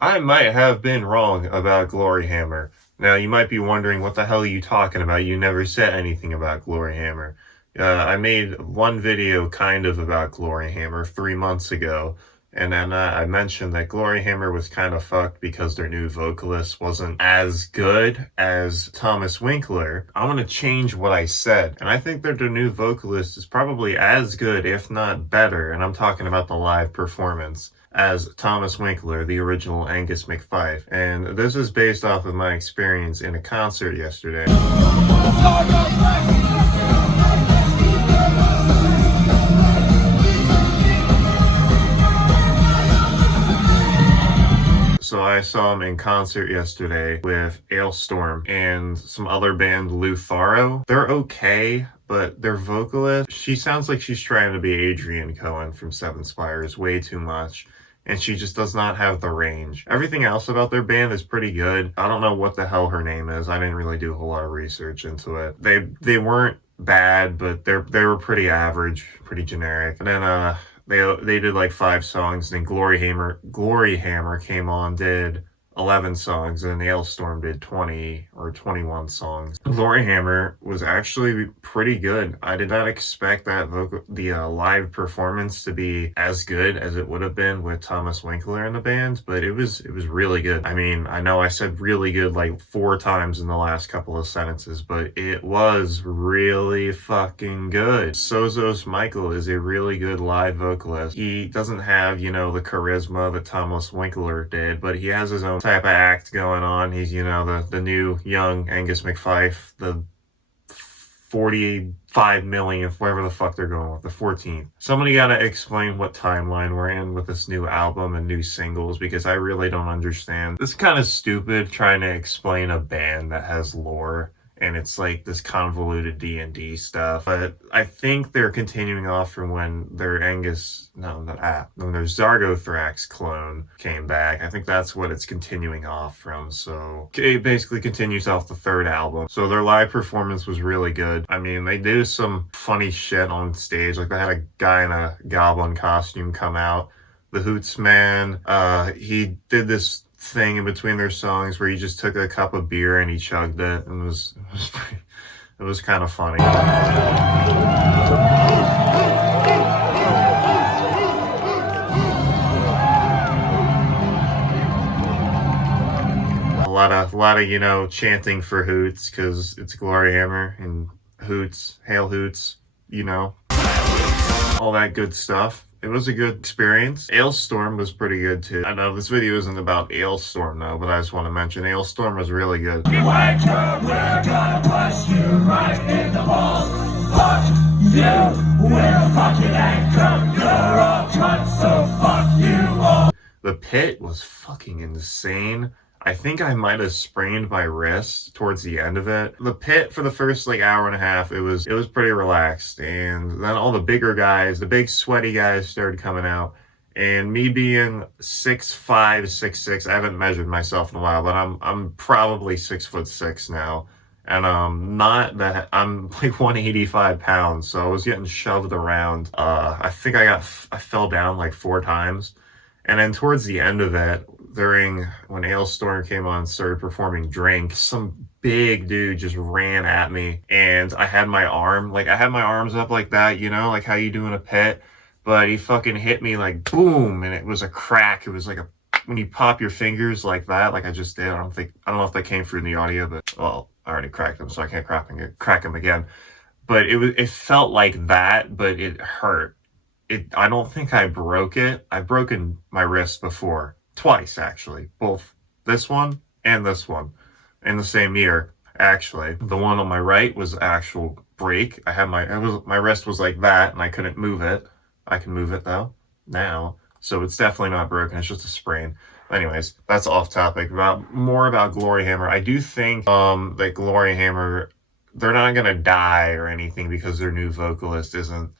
I might have been wrong about Gloryhammer. Now, you might be wondering, what the hell are you talking about? You never said anything about Gloryhammer. I made one video kind of about Gloryhammer 3 months ago, and then I mentioned that Gloryhammer was kind of fucked because their new vocalist wasn't as good as Thomas Winkler. I'm gonna change what I said, and I think that their new vocalist is probably as good, if not better, and I'm talking about the live performance, as Thomas Winkler, the original Angus McSix. And this is based off of my experience in a concert yesterday. So I saw him in concert yesterday with Alestorm and some other band, Lutharo. They're okay, but their vocalist, she sounds like she's trying to be Adrian Cohen from Seven Spires way too much. And she just does not have the range. Everything else about their band is pretty good. I don't know what the hell her name is. I didn't really do a whole lot of research into it. They weren't bad, but they were pretty average, pretty generic. And then they did like 5 songs, and then Gloryhammer came on, did 11 songs, and Alestorm did 20 or 21 songs. Gloryhammer was actually pretty good. I did not expect that live performance to be as good as it would have been with Thomas Winkler in the band, but it was really good. I mean, I know I said really good like 4 times in the last couple of sentences, but it was really fucking good. Sozos Michael is a really good live vocalist. He doesn't have, the charisma that Thomas Winkler did, but he has his own type of act going on. He's, the new young Angus McSix, the 45 millionth, whatever the fuck they're going with, the 14th. Somebody gotta explain what timeline we're in with this new album and new singles, because I really don't understand. It's kind of stupid trying to explain a band that has lore and it's like this convoluted D&D stuff. But I think they're continuing off from when their when their Zargothrax clone came back. I think that's what it's continuing off from. So it basically continues off the 3rd album. So their live performance was really good. I mean, they do some funny shit on stage. Like they had a guy in a goblin costume come out. The Hoots Man, he did this thing in between their songs where he just took a cup of beer and he chugged it, and it was kind of funny. A lot of chanting for Hoots, because it's Gloryhammer and Hoots, hail Hoots, all that good stuff. It was a good experience. Alestorm was pretty good too. I know this video isn't about Alestorm though, but I just want to mention Alestorm was really good. You ain't good, we're gonna push you right in the balls. Fuck you, we're fucking anchor. You're all cunts, so fuck you all. The pit was fucking insane. I think I might have sprained my wrist towards the end of it. The pit for the first hour and a half, it was pretty relaxed. And then all the bigger guys, the big sweaty guys started coming out. And me being 6'5", 6'6", I haven't measured myself in a while, but I'm probably 6'6" now. And I'm like 185 pounds, so I was getting shoved around. I think I fell down like 4 times. And then towards the end of it, when Alestorm came on and started performing Drink, some big dude just ran at me, and I had my arms up like that, like how you do in a pit, but he fucking hit me like boom, and it was a crack. It was like when you pop your fingers like that, like I just did. I don't know if that came through in the audio, but well, I already cracked them, so I can't crack them again. But it felt like that, but it hurt. I don't think I broke it. I've broken my wrist before. Twice, actually. Both this one and this one in the same year, actually. The one on my right was actual break. My wrist was like that, and I couldn't move it. I can move it, though, now. So it's definitely not broken. It's just a sprain. Anyways, that's off topic. More about Gloryhammer. I do think that Gloryhammer, they're not going to die or anything because their new vocalist isn't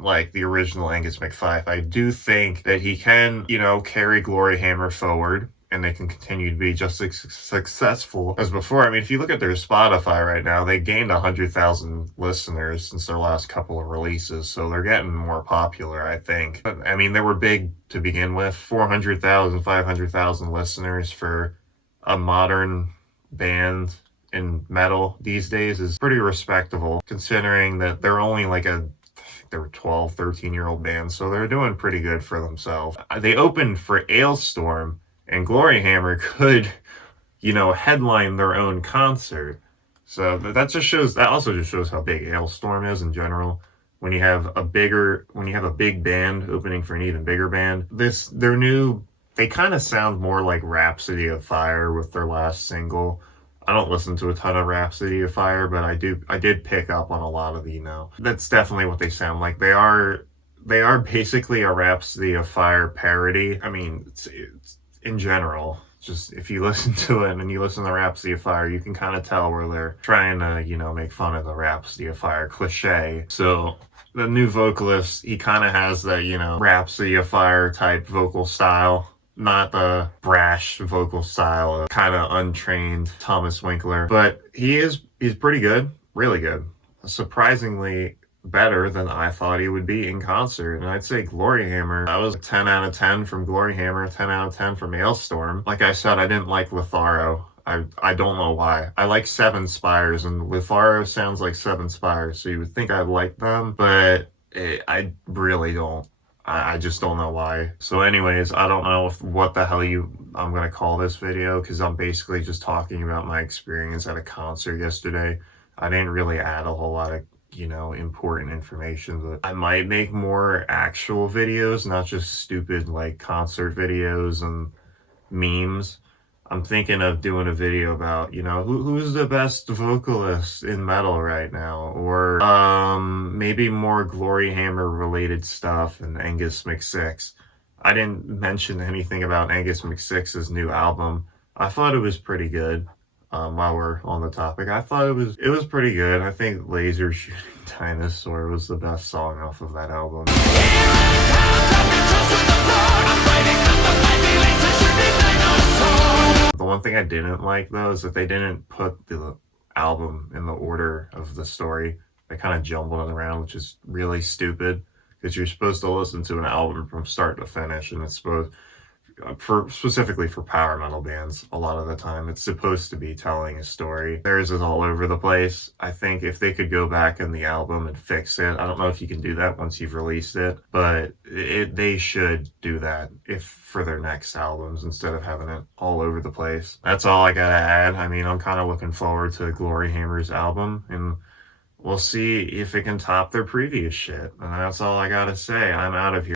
like the original Angus McSix. I do think that he can, carry Gloryhammer forward. and they can continue to be just as successful as before. I mean, if you look at their Spotify right now, they gained 100,000 listeners since their last couple of releases, so they're getting more popular, I think. But, I mean, they were big to begin with. 400,000, 500,000 listeners for a modern band in metal these days is pretty respectable, considering that they're only like they were 12, 13-year-old bands, so they're doing pretty good for themselves. They opened for Alestorm, and Gloryhammer could, headline their own concert. So that also just shows how big Alestorm is in general. When you have a big band opening for an even bigger band, they kind of sound more like Rhapsody of Fire with their last single. I don't listen to a ton of Rhapsody of Fire, but I did pick up on a lot of that's definitely what they sound like. They are basically a Rhapsody of Fire parody. I mean, it's in general, just if you listen to it and you listen to Rhapsody of Fire, you can kind of tell where they're trying to, make fun of the Rhapsody of Fire cliche. So the new vocalist, he kind of has that, Rhapsody of Fire type vocal style. Not the brash vocal style of kind of untrained Thomas Winkler, but he's pretty good, really good. Surprisingly better than I thought he would be in concert. And I'd say Gloryhammer, that was a 10 out of 10 from Gloryhammer, 10 out of 10 from Alestorm. Like I said, I didn't like Litharo. I don't know why. I like Seven Spires, and Litharo sounds like Seven Spires, so you would think I'd like them, but I really don't. I just don't know why. So anyways, I don't know what the hell I'm going to call this video, because I'm basically just talking about my experience at a concert yesterday. I didn't really add a whole lot of, important information, but I might make more actual videos, not just stupid like concert videos and memes. I'm thinking of doing a video about, who's the best vocalist in metal right now, or maybe more Gloryhammer related stuff and Angus McSix. I didn't mention anything about Angus McSix's new album. I thought it was pretty good. While we're on the topic, I thought it was pretty good. I think Laser Shooting Dinosaur was the best song off of that album. The one thing I didn't like, though, is that they didn't put the album in the order of the story. They kind of jumbled it around, which is really stupid, because you're supposed to listen to an album from start to finish, and it's specifically for power metal bands, a lot of the time it's supposed to be telling a story. Theirs is all over the place. I think if they could go back in the album and fix it, I don't know if you can do that once you've released it, but they should do that for their next albums, instead of having it all over the place. That's all I gotta add. I mean, I'm kind of looking forward to Gloryhammer's album, and we'll see if it can top their previous shit. And that's all I gotta say. I'm out of here.